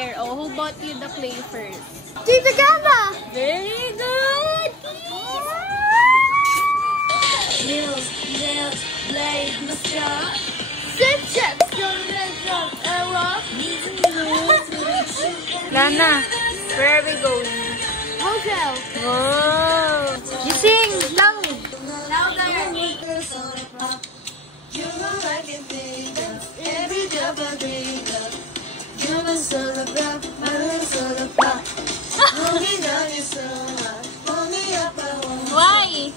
hair. Oh, who bought you the clay first? Tita Gaba! Very good! Lana, where are we going? Hotel. Whoa! You sing loud. Louder. Why?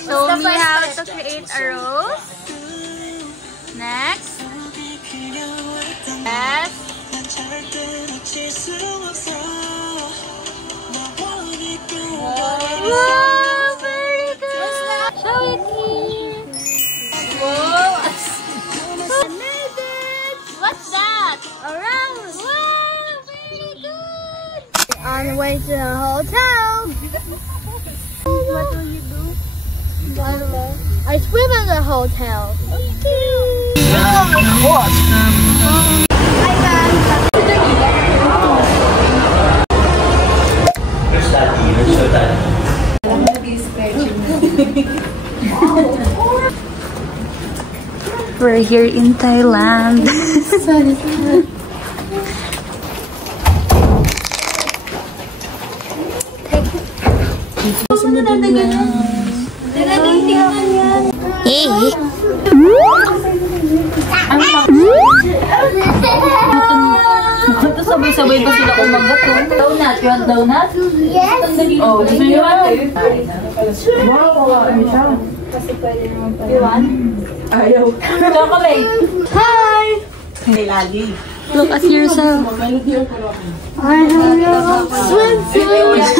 Show me how to create a rose. Next. Yes. Wow, very good. Show it here. Whoa! What's that? A rose. Wow, very good. On the way to the hotel. What will you do? I don't know. I swim in the hotel. We're here in Thailand. Sabay-sabay pa sila kumagat. Donut, you want donut? Yes. Oh, gusto nyo natin? Wow, kawain siya. Kasi pwede naman pa. You want? Ayaw. Chocolate. Hi. Hindi lagi. Look at yourself. I have a swimsuit.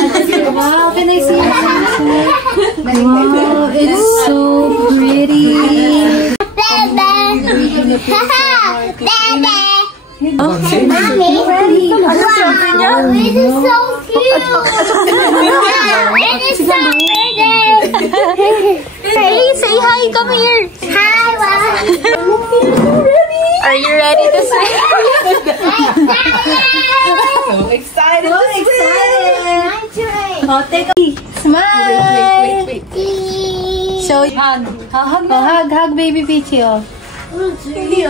Wow, can I see your swimsuit? Wow, it's so pretty. Okay. Mommy, wow, it is so cute. It is so pretty. Say hi, come here. Hi, wow. Are you ready to swim? Excited. So excited. Oh, take a smile. Wait. So, hug. Hug baby Peachy, oh. Hindi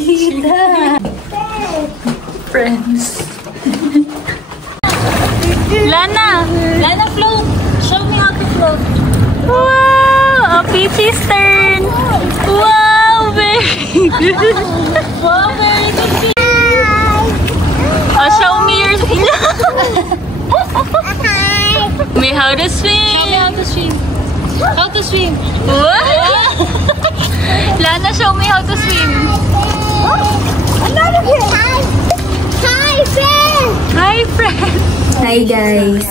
kita. Friends. Lana, float. Show me how to float. Wow, a Peachy's turn. Wow, very good. Wow, very good. Oh, show me your me how to swim. Show me how to swim. How to swim. What? Lana, show me how to swim. Hi, friend. Hi, friend. Hi, guys.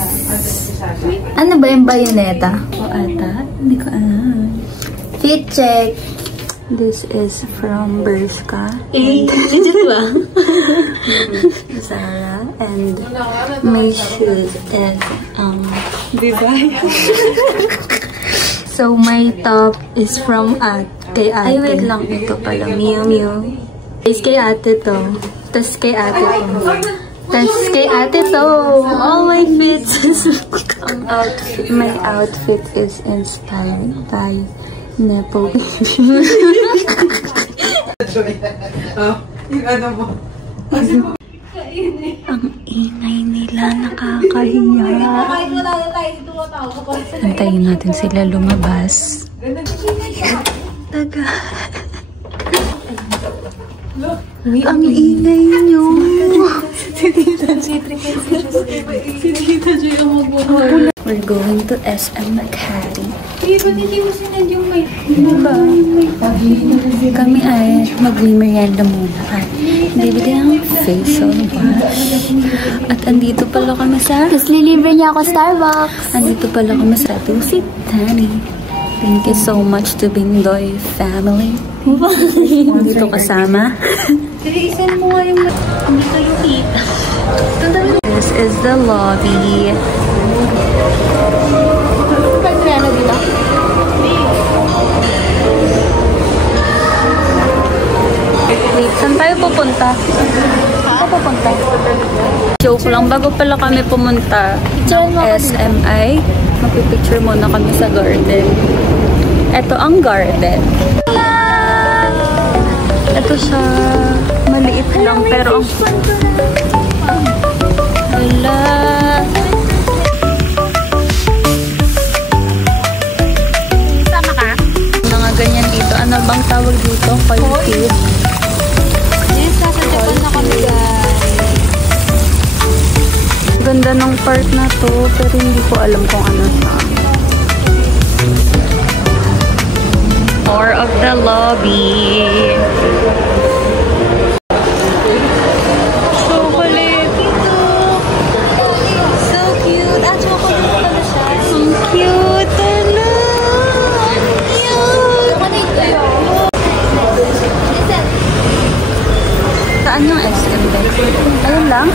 Ano ba yung bayoneta? O ata? Hindi ko alam. Fit check. This is from Bershka. Legit ba? Zara. And my shoes is Vivian. So my top is from kay ate. Ay, wait lang. Ito pala. Miu Miu. Is kay ate to. Tas kay ate to. Tas kay ate to. All my fits. My outfit is inspired by Nepo Baby. Ang ingay nila, nakakahiya. Antayin natin sila lumabas. Taga. Uy, ang ingay nyo. We're going to SM Makati. Diba? Kami ay mag-merienda muna at bibili ng facial wash. At andito pala kami sa... Tapos lilibre niya ako Starbucks. Andito pala kami sa Tusit Tani. Thank you so much to Bindoy family. Dito kasama. Isan mo nga yung... Dito yung kita. This is the lobby. Pagkano dito? Wait, saan tayo pupunta? Ha? pupunta? Joke lang, bago pala kami pumunta ng SMI, magpipicture muna kami sa garden. Ito ang garden. Ito siya, maliit lang, pero ang... Wala. Sama ka? Mga ganyan dito. Ano bang tawag dito? Cute. Yes, nasa Japan na kami, guys. Ganda ng part na to, pero hindi ko alam kung ano siya. More of the lobby. Chocolate. So cute. Ah, chocolate pala siya. Ang cute. Ala. Saan yung SM? Ayan lang.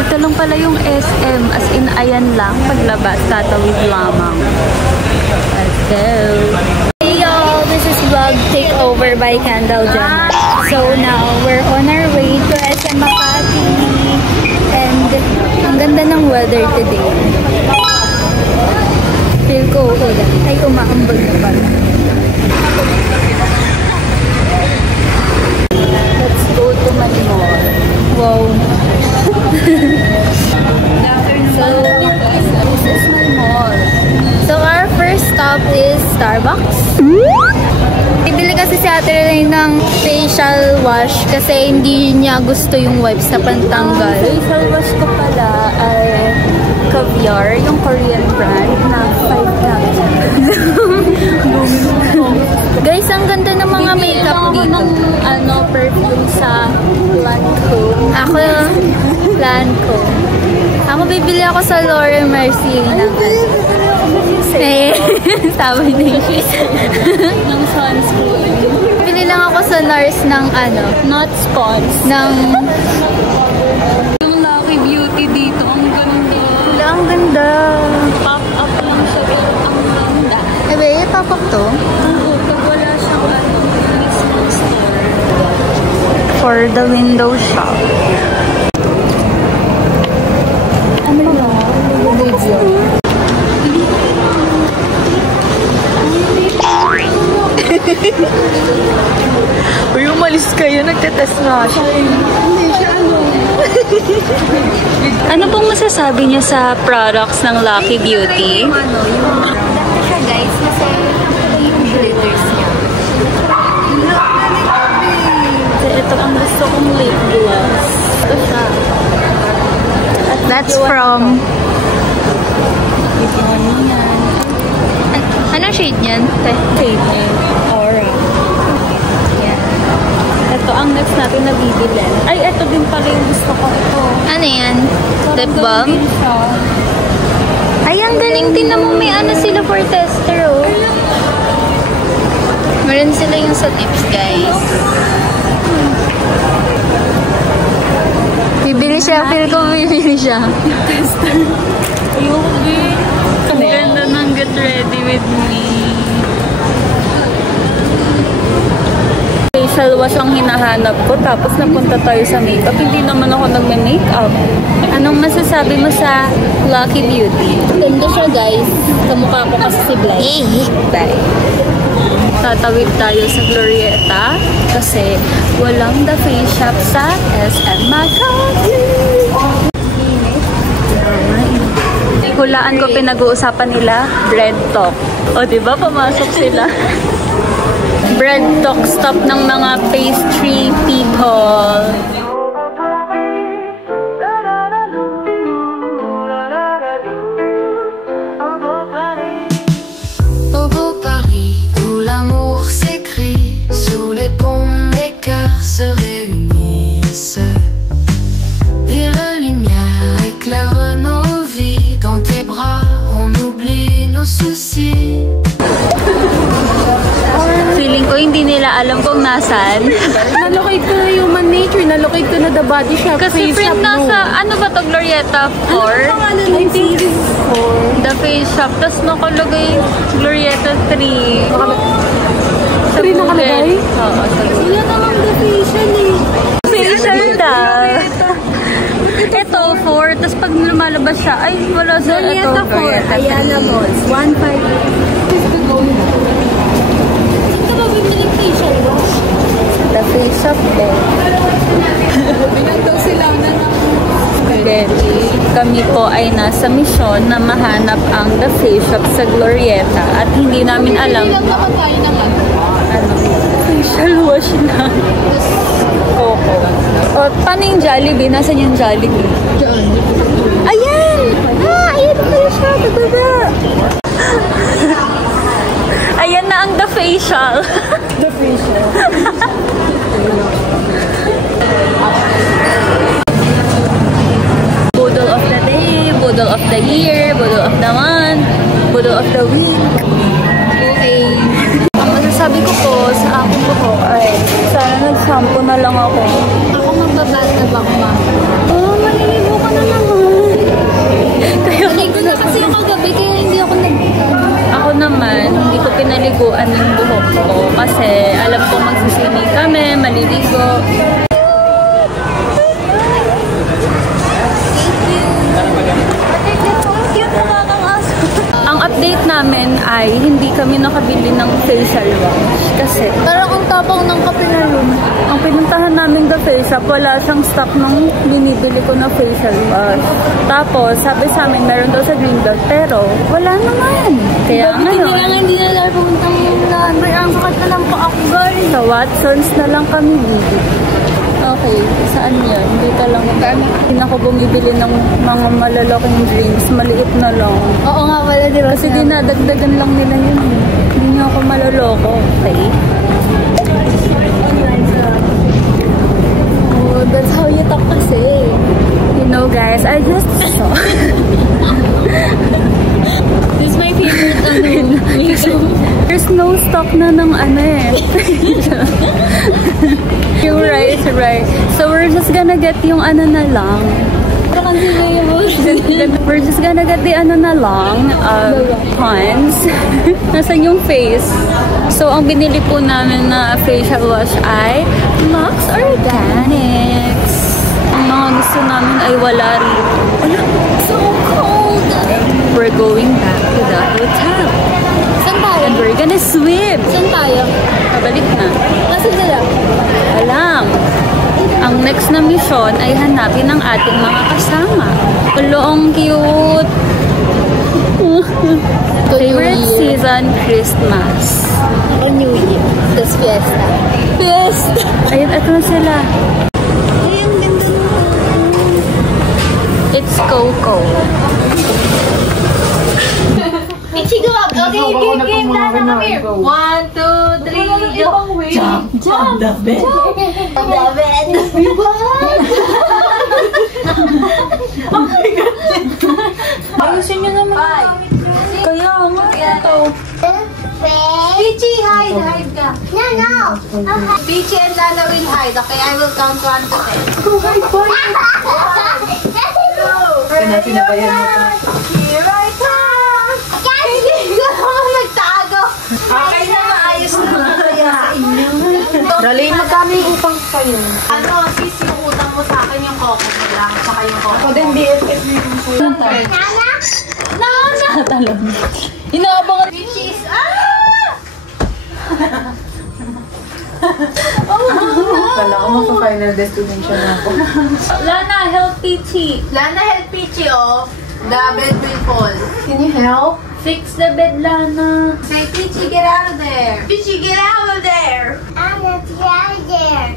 Ito lang pala yung SM. As in, ayan lang. Paglabas, tatawid lamang. Let's go. Hey y'all, this is vlog takeover by Kendall Jenner. So now we're on our way to SM Makati, and ang ganda ng weather today. Feel ko ulan. Ay, umaambag na pala. Let's go to Manimor. Wow. So, this is my mall. So our first stop is Starbucks. Bibili kasi si Ate Rene ng facial wash kasi hindi niya gusto yung wipes na pantanggal. Facial wash ko pala ay Caviar, yung Korean brand na 5 grams. Guys, ang ganda ng mga makeup dito. Ng perfume sa Lancome. Ako, Lancome. Ako bibili ako sa Laura Mercier ng sabi na yung ng sunscreen. bibili lang ako sa NARS ng Not spons. ng Yung Lucky Beauty dito, ang ganda. wala, ang ganda. Pop up lang siya, pero ang ganda. Eh, babe, pop-up to? Pag wala siyang mismo store. For the window shop. Ano ba? Video. Uy, umalis kayo. Nagtetest nga siya. Hindi siya Ano pong masasabi niyo sa products ng Lucky Beauty? Ganda siya, guys, kasi yung glitters niya. Ito ang gusto kong lip gloss. Ito siya. That's from... Anong shade niyan? Shade niya. Orange. Yeah. Ito ang next natin na bibili. Ay, ito din pala yung gusto ko. Ito. Ano yan? Lip Parang balm? ganun din siya. Ay, ang galing din naman, may sila for tester, oh. Meron sila yung sa tips, guys. Bibili siya, feel ko bibili siya. Tester. Ayoko din. Ang ganda ng Get Ready With Me. Facial wash ang hinahanap ko, tapos napunta tayo sa makeup. Hindi naman ako nagme-makeup. Anong masasabi mo sa Lucky Beauty? Ganda siya, guys. Kamukha ko kasi si Blythe. Bye. Tatawid tayo sa Glorieta kasi walang The Face Shop sa SM Makati. Hulaan ko pinag-uusapan nila, bread talk. O, diba? Pumasok sila. Bread talk stop ng mga pastry people. Au beau Paris, où l'amour s'écrit, sous les ponts, les cœurs se réunissent. Et la lumière éclaire nos vies. Dans tes bras, on oublie nos soucis. Feeling ko hindi nila alam kung nasan. Nalocate ko na Human Nature, nalocate ko na The Body Shop. Kasi Face friend Shop, nasa, ano ba to, Glorieta 4? I think it's 4. The Face Shop. Tapos nakalagay Glorieta 3. 3 nakalagay? Oo, sa Wala namang The Facial eh. facial daw. lumalabas siya. Ay, wala sa ito. Ayala Malls. 1.5. Saan ka ba bibili facial wash? The face shop din. Binantaw sila na Spaghetti. Kami po ay nasa misyon na mahanap ang The Face Shop sa Glorieta at hindi namin alam Ilang naman tayo naman. facial wash na. Coco. O, paano yung Jollibee? Nasaan yung Jollibee? Ayan! Ayan pala siya. Bababa. Ayan na ang The Facial. The facial. Budol of the day, budol of the year, budol of the month, budol of the week. Okay. Ang masasabi ko po sa akin po ay sana nag-shampoo na lang ako. Ako magbabatna ba ako, ma'am? Oh, maliligo ka na naman. Kaya Naligo na kasi yung kagabi, kaya hindi ako ako naman, hindi ko pinaliguan yung buhok ko kasi alam ko magsiswimming kami, maliligo. Ang update namin ay hindi kami nakabili ng facial wash kasi Parang ang tapang ng kape na yun. ang pinuntahan namin The Face Shop, wala siyang stock ng binibili ko na facial wash. Tapos, sabi sa amin, meron daw sa Green Dot, pero wala naman. Kaya ngayon, Hindi na tayo pumuntang laundry. Ang sakat na lang po ako, girl. sa Watsons na lang kami bibili. Okay, saan yan? Dito lang. Hindi na ako bumibili ng mga malalaking drinks. Maliit na lang. Oo nga pala, di ba? Kasi dinadagdagan lang nila yun. Hindi niya ako maloloko. Okay? Oh, that's how you talk kasi. You know guys, I just saw. This is my favorite, There's no stock na ng ano eh. You're right, right. So we're just gonna get yung ano na lang. We're just gonna get the ano na lang, Pond's. Nasaan yung face? So ang binili po namin na facial wash ay Lux Organics. Ang mga gusto namin ay wala rin. Wala, so cold. We're going back to the hotel. Saan tayo? And we're gonna swim. Saan tayo? Pabalik na. Kasi sila. Alam. Ang next na mission ay hanapin ang ating mga kasama. Hello, ang cute. Favorite season, Christmas. O New Year. Tapos fiesta. Fiesta! Ayun, ito na sila. Ay, ang ganda naman. It's Coco. Pichi, go up. Okay, game na. Come here. 1, 2, 3, go. Jump. On the bed. On the bed. Ayusin nyo naman. Kaya nga, ito. Pichi, hide ka. No. Pichi and Lana will hide. Okay, I will count 1 to 10. Pinabayan mo pa. Here I come. Hindi ko naman nagtago. Okay na, maayos na kaya sa inyo. Dali, magkano yung upang ko kayo? Ano, sis, yung utang mo sa akin yung coco mo lang. Tsaka yung coco. Ako din, BFF mo yung sa'yo. Tatalon. Inaabangan. Pichi is, Kala ko magpa-final destination na ako. Lana, help Pichi. Lana, help Pichi, oh. The bed will fall. Can you help? Fix the bed, Lana. Say, Pichi, get out of there. Pichi, get out of there. I'm not there.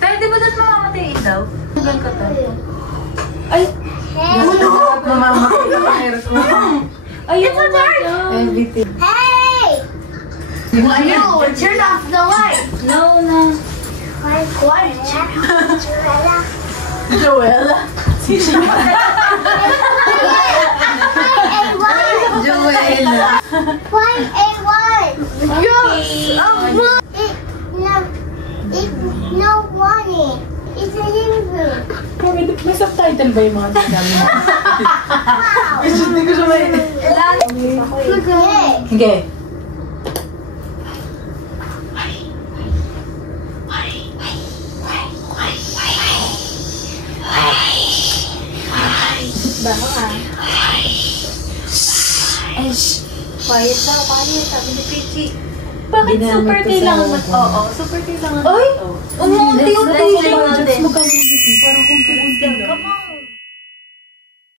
Pwede ba doon mamamatay ilaw? Mamamatay ka ng aircon. Ayun na dyan. Everything. Hey! No, turn off the light. No, no. Joella. Joella. May subtitle ba yung mga sinabi mo? Hindi ko siya may... Sige. Quiet na, quiet. Sabi ni Pichi. Bakit super kailangan mag... Oo, super kailangan mag... Ay! Umunti-unti lang natin. Parang unti-unti lang. Come on.